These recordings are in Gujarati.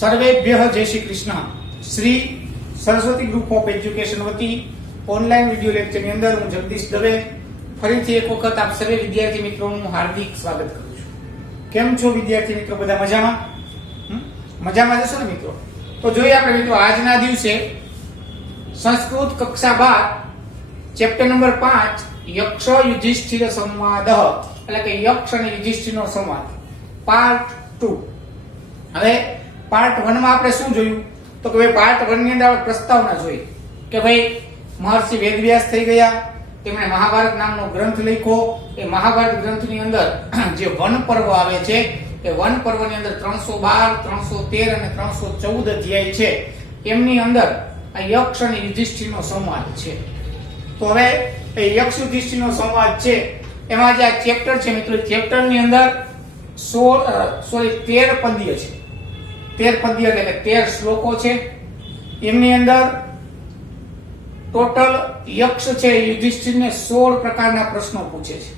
સર્વેભ્યઃ જય Shri Krishna. Shri Saraswati group of education વતી ઓનલાઈન વિડિયો લેક્ચરની અંદર હું જગદીશ દવે ફરીથી એક વખત આપ સર્વે વિદ્યાર્થી મિત્રોનું હાર્દિક સ્વાગત કરું છું. કેમ છો વિદ્યાર્થી મિત્રો? બધા મજામાં? મજામાં જશો ને મિત્રો? તો જોઈએ આપણે મિત્રો આજના દિવસે સંસ્કૃત કક્ષા 12 ચેપ્ટર નંબર 5 યક્ષ યુધિષ્ઠિર સંવાદ એટલે કે યક્ષ અને યુધિષ્ઠિરનો સંવાદ પાર્ટ 2. હવે પાર્ટ 1 માં આપણે શું જોયું? તો કે ભાઈ પાર્ટ 1 ની અંદર આપણે પ્રસ્તાવના જોઈ કે ભાઈ મહર્ષિ વેદવ્યાસ થઈ ગયા, તેમણે મહાભારત નામનો ગ્રંથ લખ્યો. એ મહાભારત ગ્રંથની અંદર જે વન પર્વ આવે છે એ વન પર્વની અંદર 312, 313 અને 314 અધ્યાય છે. એમની અંદર આ યક્ષ અને યુધિષ્ઠિરનો સંવાદ છે. તો હવે એ યક્ષ યુધિષ્ઠિરનો સંવાદ છે એમાં જે આ ચેપ્ટર છે મિત્રો, ચેપ્ટરની અંદર 13 પદ્ય છે. 13 પદ્ય એટલે કે 13 શ્લોકો છે. એમની અંદર ટોટલ યક્ષ છે યુધિષ્ઠિરને 16 પ્રકારના પ્રશ્નો પૂછે છે.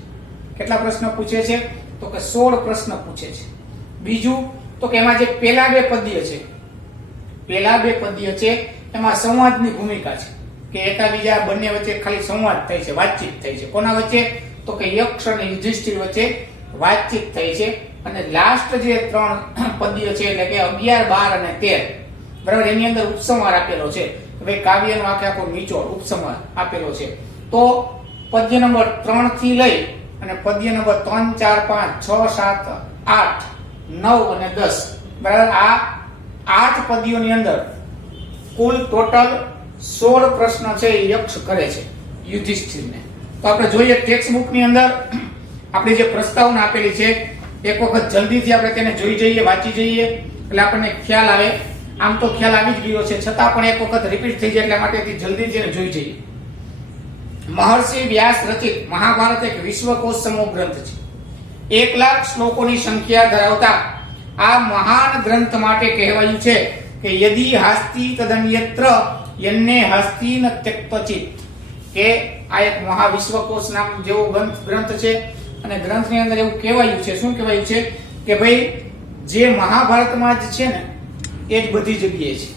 કેટલા પ્રશ્નો પૂછે છે? તો કે 16 પ્રશ્ન પૂછે છે. બીજું તો કે એમાં જે પહેલા બે પદ્ય છે એમાં સંવાદની ભૂમિકા છે કે એકાબીજા બંને વચ્ચે ખાલી સંવાદ થાય છે, વાતચીત થાય છે. કોના વચ્ચે? તો કે યક્ષ અને યુધિષ્ઠિર વચ્ચે વાતચીત થઈ છે. અને લાસ્ટ જે 3 પદ્ય છે એટલે કે 11, 12 અને 13 બરાબર, એની અંદર ઉપસંહાર આપેલો છે. ભાઈ કાવ્યનો આખો નિચોડ ઉપસંહાર આપેલો છે. તો પદ્ય નંબર 3 થી લઈ અને પદ્ય નંબર 3, 4, 5, 6, 7, 8, 9 અને 10 બરાબર, આ 8 પદ્યોની અંદર કુલ ટોટલ 16 પ્રશ્ન છે એ યક્ષ કરે છે યુધિષ્ઠિરને. તો આપણે જોઈએ ટેક્સ્ટ બુક ની અંદર આપણી જે પ્રસ્તાવના આપેલી છે એક વખત જલ્દીથી આપણે તેને જોઈ જઈએ, વાંચી જઈએ એટલે આપણને ખ્યાલ આવે. આમ તો ખ્યાલ આવી જ ગયો છે, છતાં પણ એક વખત રિપીટ થઈ જાય એટલા માટે જલ્દીથી એને જોઈ જઈએ. મહર્ષિ વ્યાસ રચિત મહાભારત એક વિશ્વકોશ સમૂહ ગ્રંથ છે. 1 લાખ શ્લોકોની સંખ્યા ધરાવતા આ મહાન ગ્રંથ માટે કહેવાયું છે કે યદિ હાસ્તિ તદન્યત્ર યન્ને હાસ્તિ ન ત્યક્તચિત, કે આ એક મહાવિશ્વકોશ નામ જેવો ગ્રંથ છે. અને ગ્રંથની અંદર એવું કહેવાયું છે, શું કહેવાયું છે કે ભાઈ જે મહાભારતમાં જ છે ને એ જ બધી જગ્યાએ છે,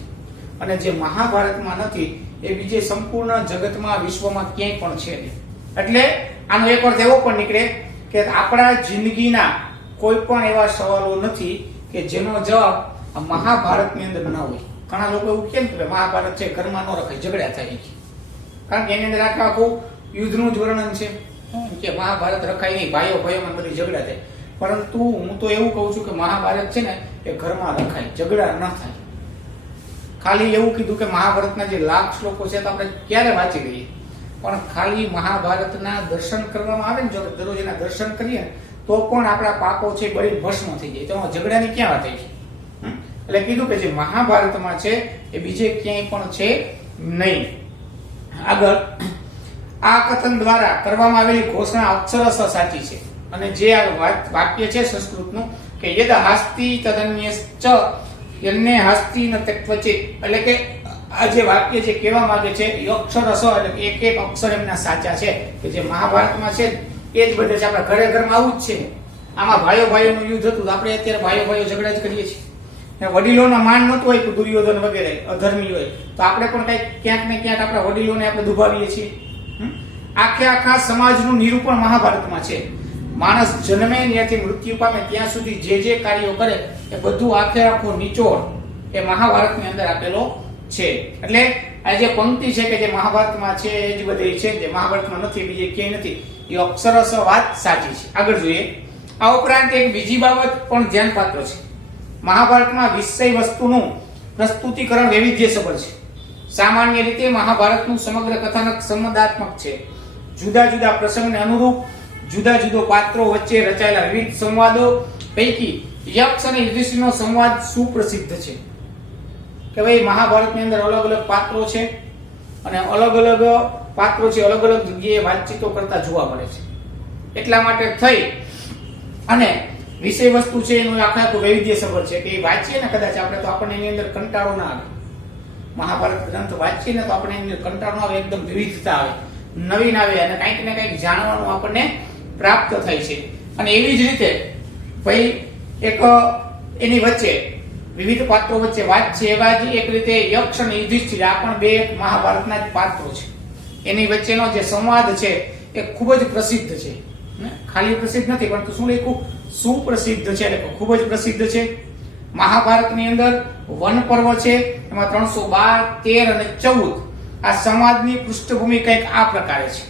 અને જે મહાભારતમાં નથી એ બીજે સંપૂર્ણ જગતમાં વિશ્વમાં ક્યાંય પણ છે નહીં. એટલે આનો એક અર્થ એવો પણ નીકળે કે આપણા જિંદગીના કોઈ પણ એવા સવાલો નથી કે જેનો જવાબ આ મહાભારતની અંદર ન હોય. ઘણા લોકો એવું કહે કે મહાભારત છે ઘરમાં ન રખાય, ઝઘડા થાય, કારણ કે એની અંદર આખું યુદ્ધનું જ વર્ણન છે કે મહાભારત રખાય નહીં, ભાઈઓ ભાઈઓમાં બધી ઝઘડા થાય. પરંતુ હું તો એવું કહું છું કે મહાભારત છે ને એ ઘરમાં રખાય, ઝઘડા ન થાય. ખાલી એવું કીધું કે મહાભારતના જે લાખ શ્લોકો છે તો આપણે ક્યારે વાંચી લઈએ, પણ ખાલી મહાભારતના દર્શન કરવામાં આવે ને, જો દરરોજ એના દર્શન કરીએ તો પણ આપણા પાપો છે બળી ભસ્મ થઈ જાય. તો ઝઘડાની ક્યાં વાત થઈ છે? એટલે કીધું કે જે મહાભારતમાં છે એ બીજે ક્યાંય પણ છે નહીં. આગળ આ કથન દ્વારા કરવામાં આવેલી ઘોષણા અક્ષરશ સાચી છે. અને જે આ વાક્ય છે સંસ્કૃતનું કે યદ હાસ્તિ તદન્યશ્ચ યન્ને હાસ્તિ ન ત્યક્તચિત, એટલે કે આ જે વાક્ય જે કહેવા માંગે છે અક્ષરશ એટલે એક એક અક્ષર એમના સાચા છે, કે જે મહાભારતમાં છે એ જ બધે છે. આપણા ઘરે ઘરમાં આવું જ છે. આમાં ભાઈઓ ભાઈઓનું યુદ્ધ હતું, આપણે અત્યારે ભાઈઓ ભાઈઓ ઝઘડા જ કરીએ છીએ. વડીલોના માન નહોતું હોય, દુર્યોધન વગેરે અધર્મી હોય તો આપણે પણ કઈક ક્યાંક ને ક્યાંક આપણા વડીલોને આપણે દુભાવીએ છીએ. આખા સમાજનું નિરૂપણ મહાભારતમાં છે. માણસ જન્મે ત્યાંથી મૃત્યુ પામે ત્યાં સુધી જે કાર્યો કરે એ બધું આખો નિચોડ એ મહાભારતની અંદર આપેલો છે. એટલે આ જે પંક્તિ છે કે જે મહાભારતમાં છે એ જ બધી છે, જે મહાભારતમાં નથી બીજે ક્યાંય નથી, એ અક્ષરશ વાત સાચી છે. આગળ જોઈએ. આ ઉપરાંત એક બીજી બાબત પણ ધ્યાનપાત્ર છે. મહાભારતમાં વિષય વસ્તુનું પ્રસ્તુતિકરણ વૈવિધ્યસભર છે. સામાન્ય રીતે મહાભારતનું સમગ્ર કથાનક સંવાદાત્મક છે. જુદા જુદા પ્રસંગને અનુરૂપ જુદા જુદા પાત્રો વચ્ચે રચાયેલા વિવિધ સંવાદો પૈકી યક્ષ અને યુધિષ્ઠિરનો સંવાદ સુપ્રસિદ્ધ છે. કે ભાઈ મહાભારતની અંદર અલગ અલગ પાત્રો છે અને અલગ અલગ પાત્રો છે અલગ અલગ જગ્યાએ વાતચીતો કરતા જોવા મળે છે. એટલા માટે થઈ અને વિષય વસ્તુ છે એનું આખું વૈવિધ્યસભર છે કે એ વાંચીએ ને કદાચ આપણે તો આપણને એની અંદર કંટાળો ના આવે. મહાભારત ગ્રંથ વાંચીએ ને તો આપણને એની અંદર કંટાળો આવે, એકદમ વિવિધતા આવે, નવીન આવે અને કંઈક ને કંઈક જાણવાનું આપણને પ્રાપ્ત થાય છે. અને એવી જ રીતે ભાઈ એક એની વચ્ચે વિવિધ પાત્રો વચ્ચે વાત છે. એવા જ એક રીતે યક્ષ અને યુધિષ્ઠિર આ પણ બે મહાભારતના જ પાત્રો છે. એની વચ્ચેનો જે સંવાદ છે એ ખૂબ જ પ્રસિદ્ધ છે. ખાલી પ્રસિદ્ધ નથી, પરંતુ શું લખ્યું? સુપ્રસિદ્ધ છે, એટલે ખૂબ જ પ્રસિદ્ધ છે. મહાભારતની અંદર વન પર્વ છે, એમાં 312, 13 અને 14 આ સંવાદની પૃષ્ઠભૂમિ કંઈક આ પ્રકારે છે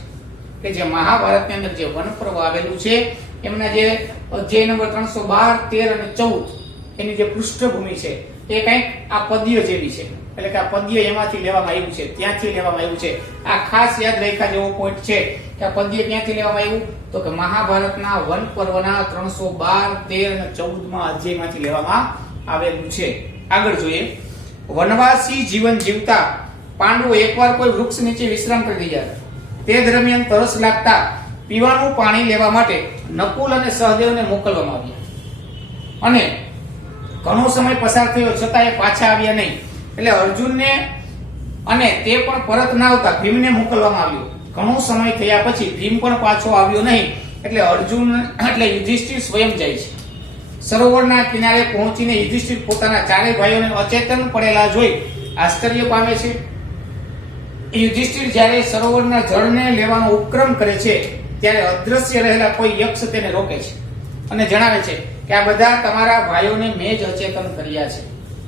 કે જે મહાભારતની અંદર જે વન પર્વ આવેલું છે એમના જે અધ્યાય નંબર 312, 13 અને 14 એની જે પૃષ્ઠભૂમિ છે એ કંઈક આ પદ્ય જેવી છે. એટલે કે આ પદ્ય એમાંથી લેવામાં આવ્યું છે, ત્યાંથી લેવામાં આવ્યું છે. આ ખાસ યાદ રાખ્યા જેવો પોઈન્ટ છે કે આ પદ્ય ક્યાંથી લેવામાં આવ્યું? તો કે મહાભારતના વન પર્વના 312, 13 અને 14માં અધ્યાયમાંથી લેવામાં આવેલું છે. આગળ જોઈએ. વનવાસી જીવન જીવતા પાંડવો એકવાર કોઈ વૃક્ષ નીચે વિશ્રામ કરી રહ્યા. તે દરમિયાન તરસ લાગતા પીવાનું પાણી લેવા માટે નકુલ અને સહદેવને મોકલવામાં આવ્યા અને ઘણો સમય પસાર થયો છતાં એ પાછા આવ્યા નહીં. એટલે અર્જુનને અને તે પણ પરત ના આવતા ભીમને મોકલવામાં આવ્યો. ઘણો સમય થયા પછી ભીમ પણ પાછો આવ્યો નહીં. એટલે અર્જુન એટલે યુધિષ્ઠિર સ્વયં જાય છે. સરોવરના કિનારે પહોંચીને યુધિષ્ઠિર પોતાના ચારેય ભાઈઓને અચેતન પડેલા જોઈ આશ્ચર્ય પામે છે. યુધિષ્ઠિર જ્યારે સરોવરના જળને લેવાનો ઉપક્રમ કરે છે ત્યારે અદ્રશ્ય રહેલા કોઈ યક્ષ તેને રોકે છે અને જણાવે છે કે આ બધા તમારા ભાઈઓને મેં જ અચેતન કર્યા છે.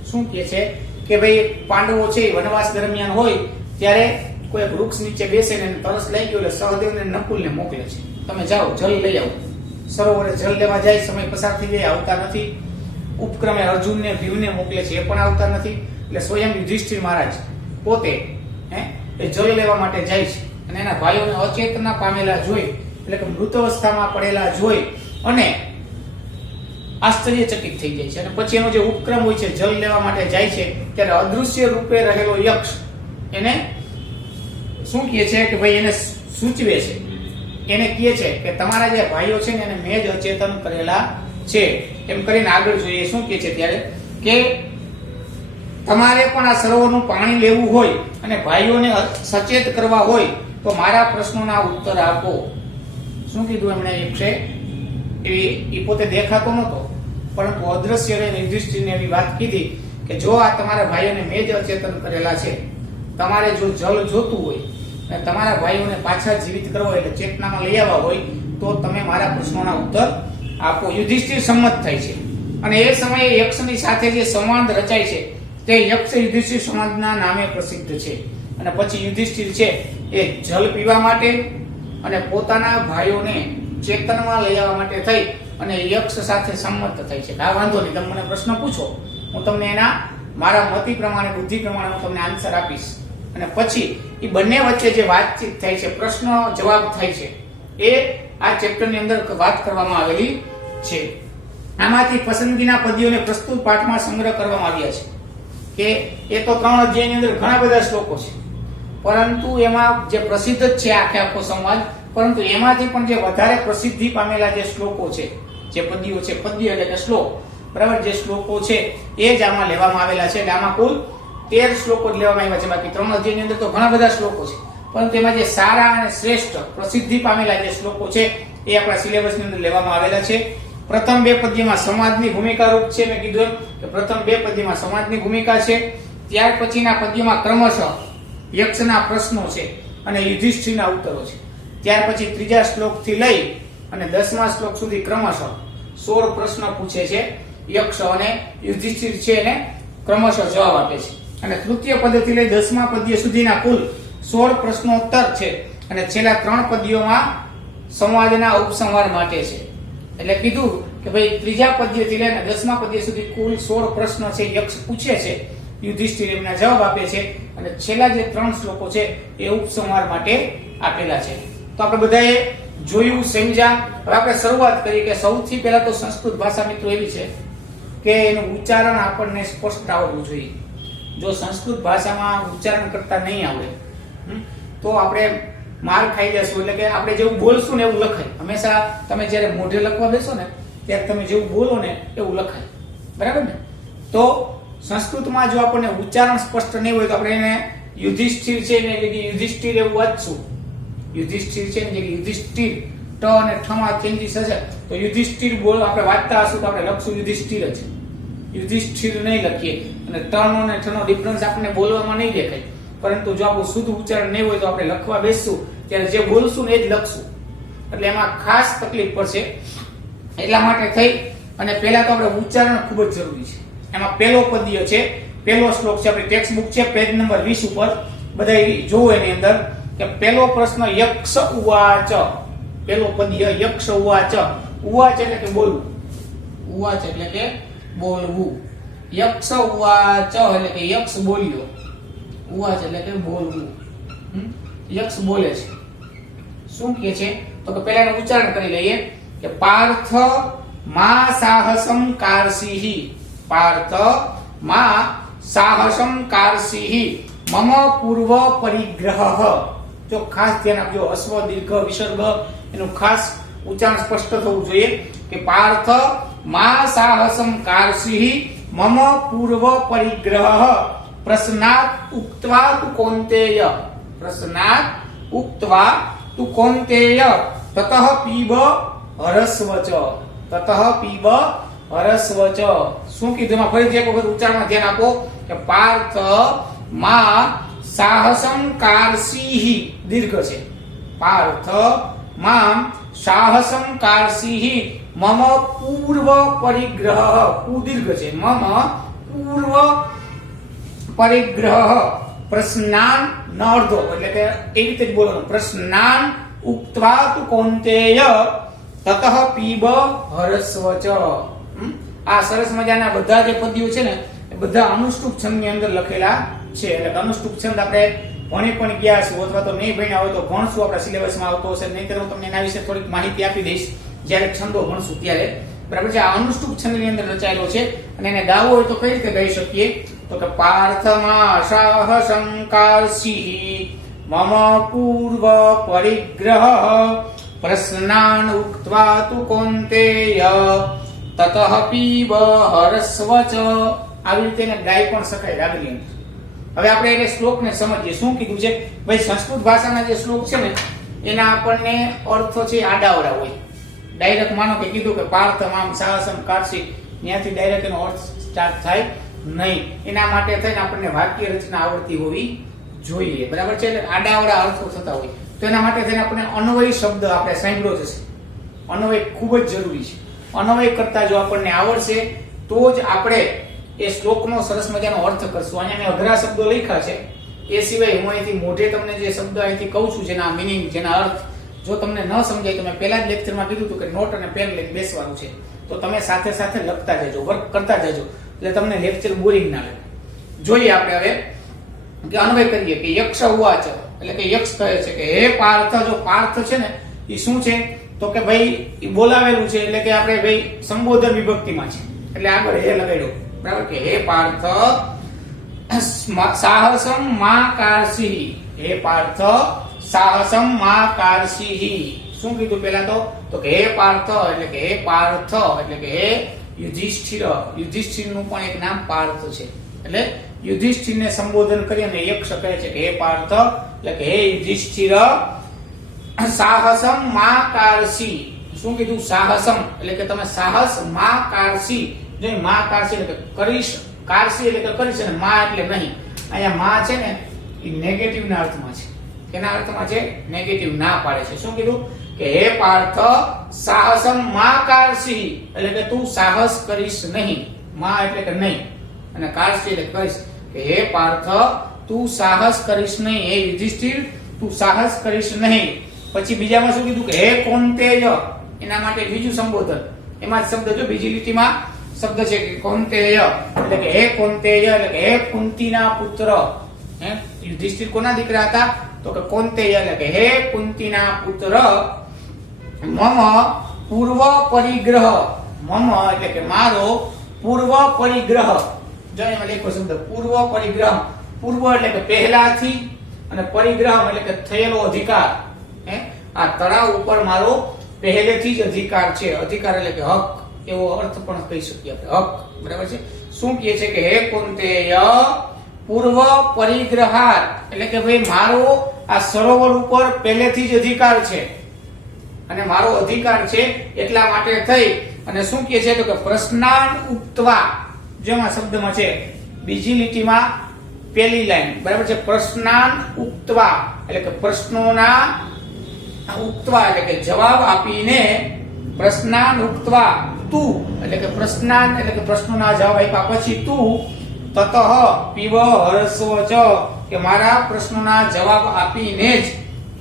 શું કહે છે કે ભાઈ પાંડવો છે વનવાસ દરમિયાન હોય ત્યારે કોઈ વૃક્ષ નીચે બેસીને તરસ લઈ ગયો એટલે સહદેવને નકુલને મોકલે છે, તમે જાઓ જલ લઈ આવો. સરોવરે જલ લેવા જાય, સમય પસાર થઈ જાય, આવતા નથી. ઉપક્રમે અર્જુનને ભીમને મોકલે છે, એ પણ આવતા નથી. એટલે સ્વયં યુધિષ્ઠિર મહારાજ પોતે એ જલ લેવા માટે જાય છે અને એના ભાઈઓને અચેતના પામેલા જોઈ, એટલે કે મૃત અવસ્થામાં પડેલા જોઈ અને આશ્ચર્યચકિત થઈ જાય છે. અને પછી એનો જે ઉપક્રમ હોય છે જલ લેવા માટે જાય છે ત્યારે અદૃશ્ય રૂપે રહેલો યક્ષ એને શું કહે છે કે ભાઈ એને સૂચવે છે, એને કહે છે કે તમારા જે ભાઈઓ છે ને એને મેં જ અચેતન કરેલા છે. એમ કરીને આગળ જોઈએ શું કહે છે ત્યારે કે તમારે પણ આ સરોવરનું પાણી લેવું હોય અને ભાઈઓને સચેત કરવા હોય તો મારા પ્રશ્નોના ઉત્તર આપો. શું કીધું એમણે? એ પોતે દેખાતો નહોતો પરંતુ અદ્રશ્ય યુધિષ્ઠિરને એવી વાત કીધી કે જો આ તમારા ભાઈઓને મેં જ અચેતન કરેલા છે, તમારે જો જલ જોતું હોય અને તમારા ભાઈઓને પાછા જીવિત કરવા એટલે ચેતનામાં લઈ આવવા હોય તો તમે મારા પ્રશ્નોના ઉત્તર આપો. યુધિષ્ઠિર સંમત થાય છે અને એ સમયે યક્ષની સાથે જે સંવાદ રચાય છે તે યક્ષ યુધિષ્ઠિર સંવાદના નામે પ્રસિદ્ધ છે. અને પછી યુધિષ્ઠિર છે એ જલ પીવા માટે અને પોતાના ભાઈઓને ચેતનમાં લઈ આવવા માટે થઈ અને યક્ષ સાથે સંમત થાય છે. આ વાંધો નહીં, તમે મને પ્રશ્ન પૂછો, હું તમને એના મારા મતિ પ્રમાણે, બુદ્ધિ પ્રમાણે હું તમને આન્સર આપીશ. અને પછી એ બંને વચ્ચે જે વાતચીત થાય છે, પ્રશ્ન જવાબ થાય છે, એ આ ચેપ્ટરની અંદર વાત કરવામાં આવેલી છે. આમાંથી પસંદગીના પદ્યોને પ્રસ્તુત પાઠમાં સંગ્રહ કરવામાં આવ્યા છે કે એ તો 3 અધ્યાયની અંદર ઘણા બધા શ્લોકો છે, પરંતુ એમાં જે પ્રસિદ્ધ જ છે આખો સંવાદ, પરંતુ એમાંથી પણ જે વધારે પ્રસિદ્ધિ પામેલા જે શ્લોકો છે, જે પદ્યો છે, પદ્ય એટલે કે શ્લોક, બરાબર, જે શ્લોકો છે એ જ આમાં લેવામાં આવેલા છે. એટલે આમાં કુલ 13 શ્લોકો જ લેવામાં આવ્યા છે. બાકી 3 અધ્યાયની અંદર તો ઘણા બધા શ્લોકો છે, પરંતુ એમાં જે સારા અને શ્રેષ્ઠ પ્રસિદ્ધિ પામેલા જે શ્લોકો છે એ આપણા સિલેબસની અંદર લેવામાં આવેલા છે. પ્રથમ 2 પદ્યમાં સંવાદની ભૂમિકા રૂપ છે. મેં કીધું કે પ્રથમ 2 પદ્યમાં સંવાદની ભૂમિકા છે. ત્યાર પછીના પદ્યમાં ક્રમશઃ યક્ષના પ્રશ્નો છે અને યુધિષ્ઠિરના ઉત્તરો છે. ત્યાર પછી 3જા શ્લોકથી લઈ અને 10મા શ્લોક સુધી ક્રમશઃ 16 પ્રશ્ન પૂછે છે યક્ષ અને યુધિષ્ઠિર છે એને ક્રમશઃ જવાબ આપે છે. અને તૃતીય પદથી લઈ 10મા પદ્ય સુધીના કુલ 16 પ્રશ્નોત્તર છે અને છેલ્લા 3 પદ્યોમાં સંવાદના ઉપસંહાર માટે છે. એટલે કીધું કે ભાઈ 3જા પદ્યથી લઈને 10મા પદ્ય સુધી કુલ 16 પ્રશ્ન છે યક્ષ પૂછે છે, યુધિષ્ઠિર એમના જવાબ આપે છે અને છેલ્લા જે 3 શ્લોકો છે એ ઉપસંહાર માટે આપેલા છે. તો આપણે બધાએ જોયું, સમજ્યા. હવે આપણે શરૂઆત કરી કે સૌથી પહેલા તો સંસ્કૃત ભાષા મિત્રો એવી છે કે એનું ઉચ્ચારણ આપણને સ્પષ્ટ આવડવું જોઈએ. જો સંસ્કૃત ભાષામાં ઉચ્ચારણ કરતા નહીં આવડે તો આપણે માર ખાઈ જશું. એટલે કે આપણે જેવું બોલશું ને એવું લખાય. હંમેશા તમે જ્યારે મોઢે લખવા બેસો ને ત્યારે તમે જેવું બોલો ને એવું લખાય, બરાબર ને? તો સંસ્કૃતમાં જો આપણને ઉચ્ચારણ સ્પષ્ટ નહીં હોય તો આપણે એને યુધિષ્ઠિર છે ને એટલે યુધિષ્ઠિર એવું વાંચશું. યુધિષ્ઠિર છે ને જે યુધિષ્ઠિર ટ અને ઠ માં ચેન્જીસ હશે તો યુધિષ્ઠિર બોલ આપણે વાંચતા હશું તો આપણે લખશું યુધિષ્ઠિર જ. યુધિષ્ઠિર નહીં લખીએ, અને ટનો અને ઠનો ડિફરન્સ આપણને બોલવામાં નહીં દેખાય, પરંતુ જો આપણું શુદ્ધ ઉચ્ચારણ નહીં હોય તો આપણે લખવા બેસશું ત્યારે જે બોલશું ને એ જ લખશું, એટલે એમાં ખાસ તકલીફ પડશે. એટલા માટે થઈ અને પહેલા તો આપણે ઉચ્ચારણ ખૂબ જ જરૂરી છે. એમાં પહેલો પદ્ય છે, પહેલો શ્લોક છે, આપણી ટેક્સ્ટ બુક છે પેજ નંબર 20 ઉપર, બધા જોવો એની અંદર કે પહેલો પ્રશ્ન યક્ષ ઉવાચ, પહેલો પદ્ય યક્ષ ઉવાચ. ઉવાચ એટલે કે બોલવું, ઉવાચ એટલે કે બોલવું, યક્ષ ઉવાચ એટલે કે યક્ષ બોલ્યો, ઉવાચ એટલે કે બોલવું. યક્ષ બોલે છે. શું કહે છે તો કે પહેલા એનું ઉચ્ચારણ કરી લઈએ કે પાર્થ મા સાહસમ કારસિહિ, પાર્થ મા સાહસમ કારસિહિ મમ પૂર્વ પરિગ્રહ. જો ખાસ ધ્યાન આપજો, અશ્વ દીર્ઘ વિસર્ગ એનું ખાસ ઉચ્ચારણ સ્પષ્ટ થવું જોઈએ કે પાર્થ મા સાહસમ કારસિહિ મમ પૂર્વ પરિગ્રહ પ્રશ્નાત ઉક્ત્વા તુ કૌન્તેય, પ્રશ્નાત ઉક્ત્વા તુ કૌન્તેય તતઃ પીબ હરસ્વચ, તતઃ પીબ હરસ્વચ. શું કીધું એમાં ફરીથી એક વખત ઉચ્ચારણમાં ધ્યાન આપો કે પાર્થ મા સાહસમ કારસિહિ, દીર્ઘ છે, પાર્થ મા સાહસમ કારસિહિ મમ પૂર્વ પરિગ્રહ, પૂ દીર્ઘ છે, મમ પૂર્વ પરિગ્રહ પ્રશ્નાન ન અર્ધો એટલે કે એવી રીતે જ બોલવાનું, પ્રશ્નાન ઉક્ત્વા તુ કૌન્તેય તતઃ પીબ હરસ્વચ. આ સરસ મજાના બધા જે પદ્યો છે ને એ બધા અનુષ્ટુપ છંદની અંદર લખેલા છે, એટલે અનુષ્ટુપ છંદ આપણે ભણી પણ ગયા છું અથવા તો નહીં ભણ્યા હોય તો ભણશું, આપણા સિલેબસમાં આવતો હશે, નહીંતર હું તમને એના વિશે થોડીક માહિતી આપી દઈશ જ્યારે છંદો ભણશું ત્યારે. બરાબર છે. આ અનુષ્ટુપ છંદની અંદર રચાયેલો છે અને એને ગાવો હોય તો કઈ રીતે ગાઈ શકીએ તો કે પાર્થમાં સાહસં કારસિહિ મમ પૂર્વ પરિગ્રહ પ્રશ્નાન ઉક્ત્વા તુ કૌન્તેય તતઃ પીબ હરસ્વચ. આવી રીતે એને ગાઈ પણ શકાય રાગની અંદર. હવે આપણે એટલે શ્લોકને સમજીએ. શું કીધું છે ભાઈ, સંસ્કૃત ભાષાના જે શ્લોક છે ને એના આપણને અર્થ છે આડાવડા હોય. ડાયરેક્ટ માનો કે કીધું કે પાર્થ મામ સાહસમ કારસિ, ત્યાંથી ડાયરેક્ટ એનો અર્થ સ્ટાર્ટ થાય નહીં. એના માટે થઈને આપણને વાક્ય રચના આવડતી હોવી જોઈએ. બરાબર છે. એટલે આડાવડા અર્થો થતા હોય તો એના માટે થઈને આપણે અન્વય શબ્દ આપણે સાંભળ્યો જશે. અન્વય ખૂબ જ જરૂરી છે. અન્વય કરતા જો આપણને આવડશે તો જ આપણે એ શ્લોકનો સરસ મજાનો અર્થ કરશું. અહીંયા મેં અઘરા શબ્દો લખ્યા છે, એ સિવાય હું અહીંથી મોઢે તમને જે શબ્દ અહીંથી કહું છું જેના મિનિંગ, જેના અર્થ જો તમને ન સમજાય તો મેં પહેલા જ લેક્ચરમાં કીધું હતું કે નોટ અને પેન લઈને બેસવાનું છે, તો તમે સાથે સાથે લખતા જજો, વર્ક કરતા જજો, એટલે તમને લેક્ચર બોરિંગ ના લાગે. જોઈએ આપણે હવે કે અન્વય કરીએ કે યક્ષ ઉવાચ એટલે કે યક્ષ કહે છે કે હે પાર્થ. જો પાર્થ છે ને એ શું છે તો કે ભાઈ એ બોલાવેલું છે, એટલે કે આપણે ભાઈ સંબોધન વિભક્તિમાં છે એટલે આગળ હે લગાડ્યો. બરાબર કે હે પાર્થ સાહસમ મા કારસિહિ, હે પાર્થ સાહસમ મા કારસિહિ. શું કીધું પહેલા તો કે હે પાર્થ એટલે કે હે પાર્થ એટલે કે હે યુધિષ્ઠિર. યુધિષ્ઠિર નું પણ એક નામ પાર્થ છે, એટલે યુધિષ્ઠિરને સંબોધન કરી અને યક્ષ કહે છે કે હે પાર્થ એટલે કે હે યુધિષ્ઠિર સાહસમ મા કારસિ. શું કીધું? સાહસમ એટલે કે તમે સાહસ મા કારસિ, જો મા કારસિ એટલે કે કરીશ, કારસિ એટલે કે કરીશ અને મા એટલે નહીં. અહીંયા મા છે ને એ નેગેટિવ ના અર્થમાં છે. કેના અર્થમાં છે? નેગેટિવ ના પાડે છે. શું કીધું કે હે પાર્થ સાહસમ મા કારસિ એટલે કે તું સાહસ કરીશ નહીં. મા એટલે કે નહીં અને કારસિ એટલે કરીશ, કે હે પાર્થ તું સાહસ કરીશ નહીં, હે યુધિષ્ઠિર તું સાહસ કરીશ નહીં. પછી બીજામાં શું કીધું કે હે કૌન્તેય, એના માટે બીજું સંબોધન. એમાં જ શબ્દ જો બીજી લીટીમાં શબ્દ છે કે કૌન્તેય એટલે કે હે કૌન્તેય એટલે કે હે કુંતીના પુત્ર. હે યુધિષ્ઠિર કોના દીકરા હતા તો કે કૌન્તેય એટલે કે હે કુંતીના પુત્ર મમ પૂર્વ પરિગ્રહ. મમ એટલે કે મારો પૂર્વ પરિગ્રહ. જો એમાં લખો શબ્દ પૂર્વ પરિગ્રહ. પૂર્વ એટલે કે પહેલાથી અને પરિગ્રહ એટલે કે થયેલો અધિકાર. હે આ તળાવ ઉપર મારો પહેલેથી જ અધિકાર છે. અધિકાર એટલે કે હક, એવો અર્થ પણ કહી શકીએ આપણે, હક. બરાબર છે. શું કહે છે કે હે કૌન્તેય પૂર્વ પરિગ્રહાર એટલે કે ભાઈ મારો આ સરોવર ઉપર પહેલેથી જ અધિકાર છે અને મારો અધિકાર છે એટલા માટે થઈ અને શું કહે છે તો કે પ્રશ્નાન ઉક્ત્વા. જેમાં શબ્દમાં છે બીજી લીટીમાં પહેલી લાઈન બરાબર છે, પ્રશ્નાન ઉક્તવા એટલે કે પ્રશ્નોના ઉક્તવા એટલે કે જવાબ આપીને, પ્રશ્નાન ઉક્તવા તું એટલે કે પ્રશ્નાન એટલે કે પ્રશ્નોના જવાબ આપ્યા પછી તું તતઃ પીવ હરસ્વ ચ કે મારા પ્રશ્નોના જવાબ આપીને જ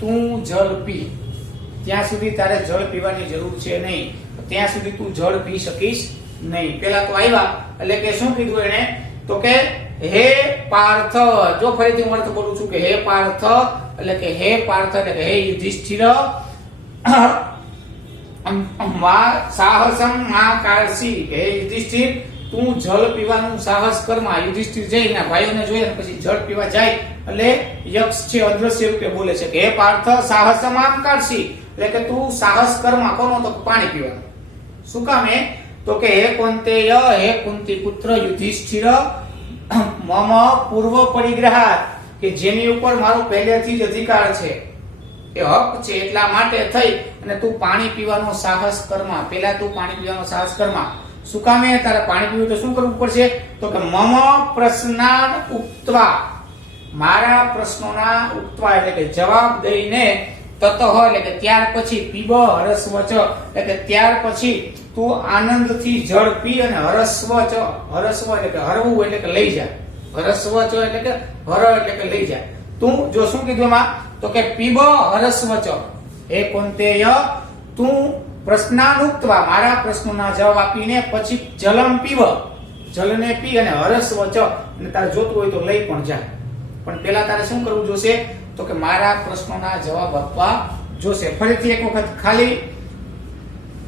તું જળ પી. ત્યાં સુધી તારે જળ પીવાની જરૂર છે નહીં, ત્યાં સુધી તું જળ પી શકીશ નહીં. પેલા તો આવ્યા એટલે કે શું કીધું એને, તો કે હે પાર્થ, જો ફરીથી હું અર્થ બોલું છું કે હે પાર્થ એટલે કે હે પાર્થ એટલે કે હે યુધિષ્ઠિર, સાહસમ મા કારસી, હે યુધિષ્ઠિર તું જળ પીવાનું સાહસ કરમાં. યુધિષ્ઠિર જઈને ભાઈઓને જોઈએ પછી જળ પીવા જાય એટલે યક્ષ છે અદ્રશ્ય રૂપે બોલે છે કે હે પાર્થ સાહસમ આમ કારસી એટલે કે તું સાહસ કરમાં. કોનો? તો પાણી પીવાનું. શું કામ? તો કે હે કૌંતેય હે કુંતી પુત્ર યુધિષ્ઠિર મમ પૂર્વ પરિગ્રહાત કે જેની ઉપર મારો પહેલેથી જ અધિકાર છે, એ હક છે, એટલા માટે થઈ અને તું પાણી પીવાનો સાહસ કરમાં. પહેલા તું પાણી પીવાનો સાહસ કરમાં. શું કામે? તારે પાણી પીવું તો શું કરવું પડશે? તો કે મમ પ્રશ્નાન ઉક્તવા મારા પ્રશ્નોના ઉક્તવા એટલે કે જવાબ દઈને તતઃ એટલે કે ત્યાર પછી પીબ હરસ્વ ચ એટલે કે ત્યાર પછી તું આનંદથી જળ પી અને હરસ્વ ચ, હરસ્વ એટલે કે હરવું એટલે કે લઈ જા, હરસ્વ ચ એટલે કે હર એટલે કે લઈ જા. તું જો શું કીધું એમાં? તો કે પીબ હરસ્વ ચ હે કૌંતેય તું પ્રશ્નાનુક્તવા મારા પ્રશ્નોના જવાબ આપીને પછી જલમ પીવ જલને પી અને હરસ્વ ચ અને તારે જોતું હોય તો લઈ પણ જા. પણ પેલા તારે શું કરવું જોશે? તો કે મારા પ્રશ્નોના જવાબ આપવા જોશે. ફરીથી એક વખત ખાલી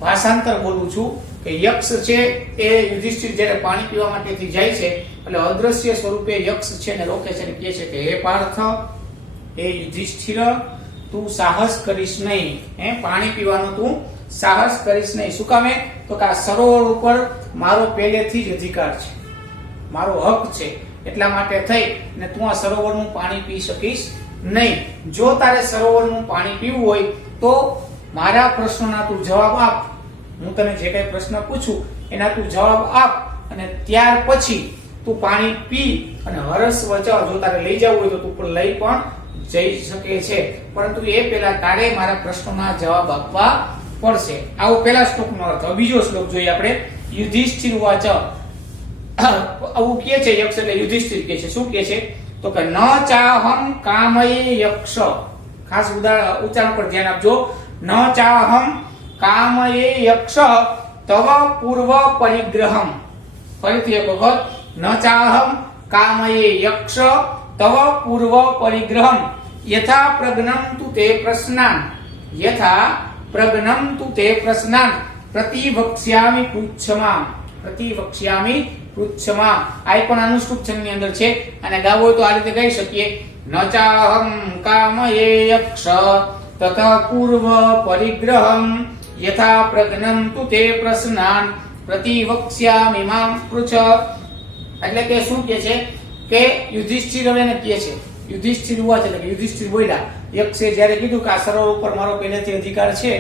ભાષાંતર બોલું છું કે યક્ષ છે એ યુધિષ્ઠિર જ્યારે પાણી પીવા માટેથી જાય છે એટલે અદ્રશ્ય સ્વરૂપે યક્ષ છે ને રોકે છે ને કહે છે કે હે પાર્થ હે યુધિષ્ઠિર તું સાહસ કરીશ નહીં, હે પાણી પીવાનું તું સાહસ કરીશ નહીં. શું કામે? તો કે આ સરોવર ઉપર મારો પહેલેથી જ અધિકાર છે, મારો હક છે, એટલા માટે થઈ ને તું આ સરોવરનું પાણી પી શકીશ નહીં. જો તારે સરોવરનું પાણી પીવું હોય તો મારા પ્રશ્નોના તું જવાબ આપ. હું તને જે કઈ પ્રશ્ન પૂછું એના તું જવાબ આપ અને ત્યાર પછી તું પાણી પી અને હરસ્વ ચ જો તારે લઈ જવું હોય તો તું પણ લઈ પણ જઈ શકે છે, પરંતુ એ પહેલા તારે મારા પ્રશ્નોના જવાબ આપવા પડશે. આવો પહેલા શ્લોકનો અર્થ. બીજો શ્લોક જોઈએ આપણે. યુધિષ્ઠિર વાચ આવું કહે છે યક્ષ એટલે યુધિષ્ઠિર કહે છે. શું કહે છે? તો કે ન ચાહમ કામયે યક્ષ, ખાસ ઉચ્ચારણ પર ધ્યાન આપજો. ન ચાહમ કામયે યક્ષ તવ પૂર્વ પરિગ્રહમ. ફરીથી એક વખત. ન ચાહમ કામયે યક્ષ તવ પૂર્વ પરિગ્રહમ યથા પ્રજ્ઞમ તુ તે પ્રશ્નાન, યથા પ્રજ્ઞમ તુ તે પ્રશ્નાન પ્રતિવક્ષ્યામિ પૃચ્છમામ, પ્રતિવક્ષ્યામિ પૃચ્છમામ. આ પણ અનુષ્ટુપ છંદની અંદર છે અને ગાવો હોય તો આ રીતે ગાઈ શકીએ. ન ચાહમ કામયે યક્ષ તત પૂર્વ પરિગ્રહમ યથા પ્રજ્ઞમ તુ તે પ્રશ્નાન પ્રતિવક્ષ્યામિ મામ પૃચ્છ. એટલે કે શું કહે છે કે યુધિષ્ઠિર હવે એને કહે છે, યુધિષ્ઠિર હોવા છે એટલે કે યુધિષ્ઠિર બોલ્યા યક્ષે જ્યારે કીધું કે આ સરોવર ઉપર મારો પહેલેથી અધિકાર છે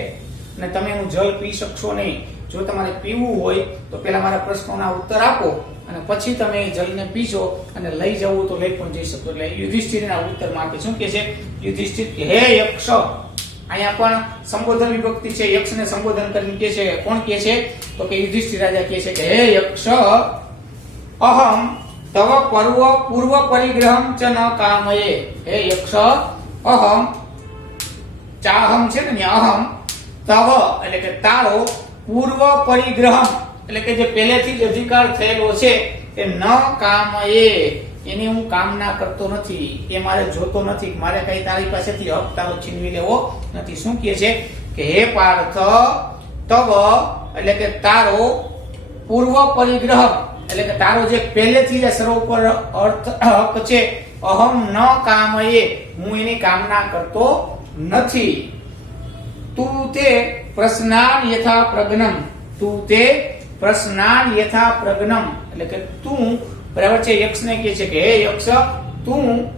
અને તમે એનું જળ પી શકશો નહીં. જો તમારે પીવું હોય તો પહેલા મારા પ્રશ્નોના ઉત્તર આપો અને પછી તમે જળને પીશો અને લઈ જવું તો લઈ પણ જઈ શકો. એટલે યુધિષ્ઠિરના ઉત્તરમાં આપે શું કહે છે યુધિષ્ઠિર કે હે યક્ષ. અહીંયા પણ સંબોધન વિભક્તિ છે, યક્ષને સંબોધન કરીને કહે છે. કોણ કહે છે? તો કે યુધિષ્ઠિર રાજા કહે છે કે હે યક્ષ અહમ તવ પૂર્વ પરિગ્રહમ ચ ન કામયે. હે યક્ષ અહમ, ચાહમ છે ને અહમ, તવ એટલે કે તારો, પૂર્વ પરિગ્રહમ એટલે કે જે પહેલેથી જ અધિકાર થયેલો છે એ ન કામયે એની હું કામના કરતો નથી, એ મારે જોતો નથી, મારે કઈ તારી પાસેથી હક તારો છીનવી લેવો નથી. શું કહે છે કે હે પાર્થ તવ એટલે કે તારો, પૂર્વ પરિગ્રહ એટલે કે તારો જે પહેલેથી જ સર્વ પર અર્થ હક છે, અહમ ન કામયે હું એની કામના કરતો નથી. તું તે પ્રશ્નાન યથા પ્રજ્ઞમ, તું તે પ્રશ્નાન યથા પ્રજ્ઞમ એટલે કે તું બરાબર છે યક્ષને કહે છે કે હે યક્ષ તું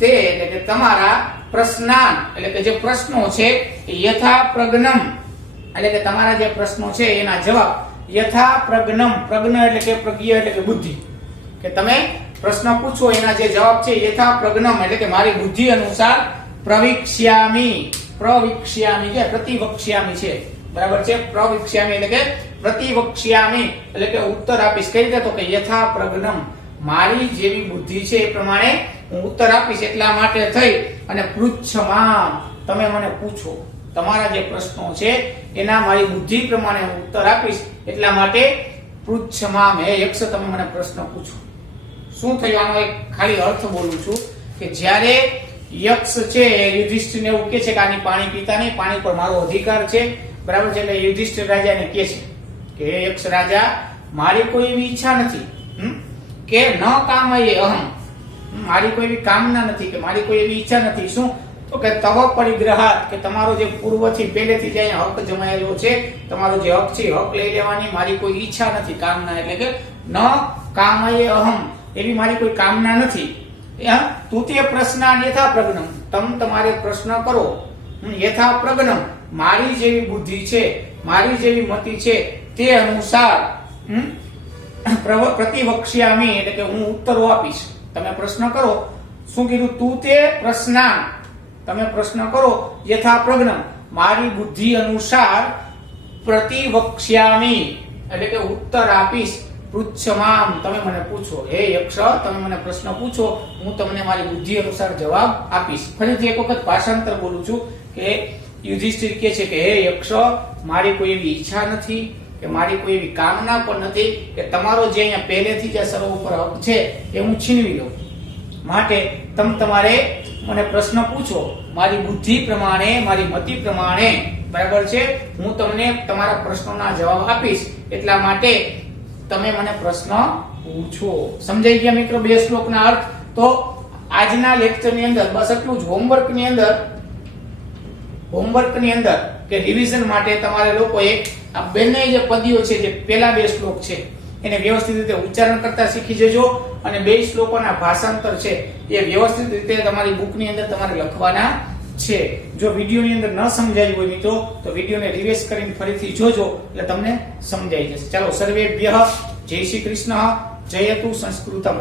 તે એટલે કે તમારા પ્રશ્નાન એટલે કે જે પ્રશ્નો છે યથા પ્રજ્ઞમ એટલે કે તમારા જે પ્રશ્નો છે એના જવાબ યથા પ્રજ્ઞમ, પ્રજ્ઞ એટલે કે પ્રજ્ઞ એટલે કે બુદ્ધિ, કે તમે પ્રશ્ન પૂછો એના જે જવાબ છે યથા પ્રજ્ઞમ એટલે કે મારી બુદ્ધિ અનુસાર પ્રવિક્ષ્યામી, પ્રવિક્ષ્યામી કે પ્રતિવક્ષ્યામી છે, બરાબર છે, પ્રવિક્ષ્યામી એટલે કે પ્રતિવક્ષ્યામી એટલે કે ઉત્તર આપીશ. કઈ રીતે? તો કે યથા પ્રજ્ઞમ, મારી જેવી બુદ્ધિ છે એ પ્રમાણે હું ઉત્તર આપીશ. એટલા માટે થઈ અને પૃચ્છમામ, તમે મને પૂછો, તમારા જે પ્રશ્નો છે એના મારી બુદ્ધિ પ્રમાણે હું ઉત્તર આપીશ. એટલા માટે પૃચ્છમામ, હે યક્ષ તમે મને પ્રશ્ન પૂછો. શું થયું? આનો એક ખાલી અર્થ બોલું છું કે જ્યારે યક્ષ છે યુધિષ્ઠિરને એવું કહે છે કે આની પાણી પીતા નહીં, પાણી પર મારો અધિકાર છે, બરાબર છે, એટલે યુધિષ્ઠિર રાજાને કહે છે કે હે યક્ષ રાજા, મારી કોઈ એવી ઈચ્છા નથી કે ન કામયે અહમ, મારી કોઈ એવી કામના નથી કે મારી કોઈ એવી ઈચ્છા નથી. શું? તો કે તવ પરિગ્રહાત, કે તમારો જે પૂર્વથી પહેલેથી જે હક જમાયેલો છે, તમારો જે હક છે હક લઈ લેવાની મારી કોઈ ઈચ્છા નથી, કામના એટલે કે ન કામયે અહમ, એવી મારી કોઈ કામના નથી. તું તે પ્રશ્નાન યથા પ્રજ્ઞમ, તમારે પ્રશ્ન કરો યથા પ્રજ્ઞમ, મારી જેવી બુદ્ધિ છે, મારી જેવી મતિ છે તે અનુસાર પ્રતિવક્ષ્યામી એટલે કે હું ઉત્તરો આપીશ. તમે પ્રશ્ન કરો. શું કીધું? તું તે પ્રશ્નાન, તમે પ્રશ્ન કરો યથા પ્રજ્ઞમ, મારી બુદ્ધિ અનુસાર પ્રતિવક્ષ્યામી એટલે કે ઉત્તર આપીશ. પૃચ્છમામ, તમે મને પૂછો, હે યક્ષ તમે મને પ્રશ્ન પૂછો, હું તમને મારી બુદ્ધિ અનુસાર જવાબ આપીશ. ફરીથી એક વખત ભાષાંતર બોલું છું કે યુધિષ્ઠિર કહે છે કે હે યક્ષ, મારી કોઈ એવી ઈચ્છા નથી કે મારી કોઈ એવી કામના પણ નથી કે તમારો જે અહીંયા પહેલેથી જે સર્વ ઉપર હક છે એ હું છીનવી લઉં. માટે તમારે મને પ્રશ્ન પૂછો, મારી બુદ્ધિ પ્રમાણે, મારી મતિ પ્રમાણે, બરાબર છે, હું તમને તમારા પ્રશ્નોના જવાબ આપીશ. એટલા માટે તમે મને પ્રશ્ન પૂછો. સમજાઈ ગયા મિત્રો બે શ્લોકના અર્થ? તો આજના લેક્ચરની અંદર બસ એટલું જ. હોમવર્કની અંદર કે રિવિઝન માટે તમારે લોકોએ આ બંને જે પદીઓ છે, જે પહેલા બે શ્લોક છે એને વ્યવસ્થિત રીતે ઉચ્ચારણ કરતા શીખી જજો, અને બે શ્લોકોના ભાષાંતર છે એ વ્યવસ્થિત રીતે તમારી બુકની અંદર તમારે લખવાના છે. જો વિડીયોની અંદર ન સમજાયું હોય મિત્રો તો વિડીયોને રિવાઇઝ કરીને ફરીથી જોજો એટલે તમને સમજાઈ જશે. ચાલો, સર્વેભ્યઃ જય શ્રી કૃષ્ણ, જયતુ સંસ્કૃતમ.